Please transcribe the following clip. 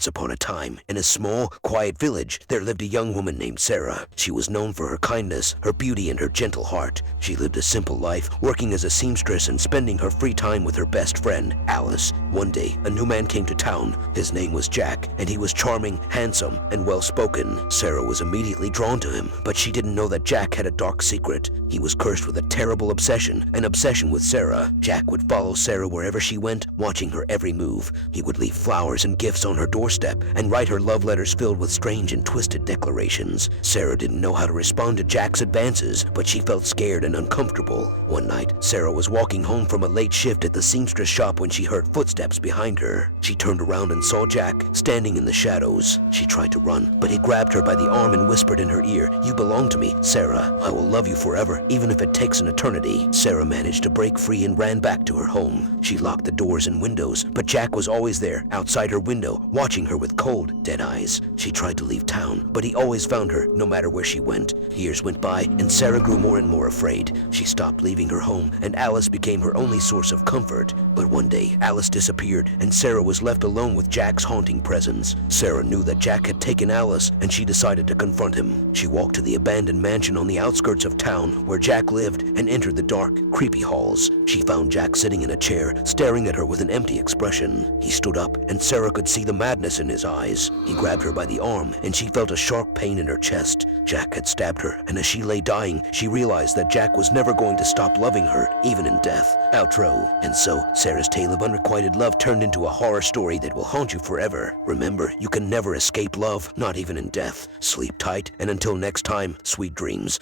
Once upon a time, in a small, quiet village, there lived a young woman named Sarah. She was known for her kindness, her beauty, and her gentle heart. She lived a simple life, working as a seamstress and spending her free time with her best friend, Alice. One day, a new man came to town. His name was Jack, and he was charming, handsome, and well-spoken. Sarah was immediately drawn to him, but she didn't know that Jack had a dark secret. He was cursed with a terrible obsession, an obsession with Sarah. Jack would follow Sarah wherever she went, watching her every move. He would leave flowers and gifts on her doorstep and write her love letters filled with strange and twisted declarations. Sarah didn't know how to respond to Jack's advances, but she felt scared and uncomfortable. One night, Sarah was walking home from a late shift at the seamstress shop when she heard footsteps behind her. She turned around and saw Jack standing in the shadows. She tried to run, but he grabbed her by the arm and whispered in her ear, "You belong to me, Sarah. I will love you forever, even if it takes an eternity." Sarah managed to break free and ran back to her home. She locked the doors and windows, but Jack was always there, outside her window, watching her with cold, dead eyes. She tried to leave town, but he always found her, no matter where she went. Years went by, and Sarah grew more and more afraid. She stopped leaving her home, and Alice became her only source of comfort. But one day, Alice disappeared, and Sarah was left alone with Jack's haunting presence. Sarah knew that Jack had taken Alice, and she decided to confront him. She walked to the abandoned mansion on the outskirts of town, where Jack lived, and entered the dark, creepy halls. She found Jack sitting in a chair, staring at her with an empty expression. He stood up, and Sarah could see the madness in his eyes. He grabbed her by the arm, and she felt a sharp pain in her chest. Jack had stabbed her, and as she lay dying, she realized that Jack was never going to stop loving her, even in death. Outro. And so, Sarah's tale of unrequited love turned into a horror story that will haunt you forever. Remember, you can never escape love, not even in death. Sleep tight, and until next time, sweet dreams.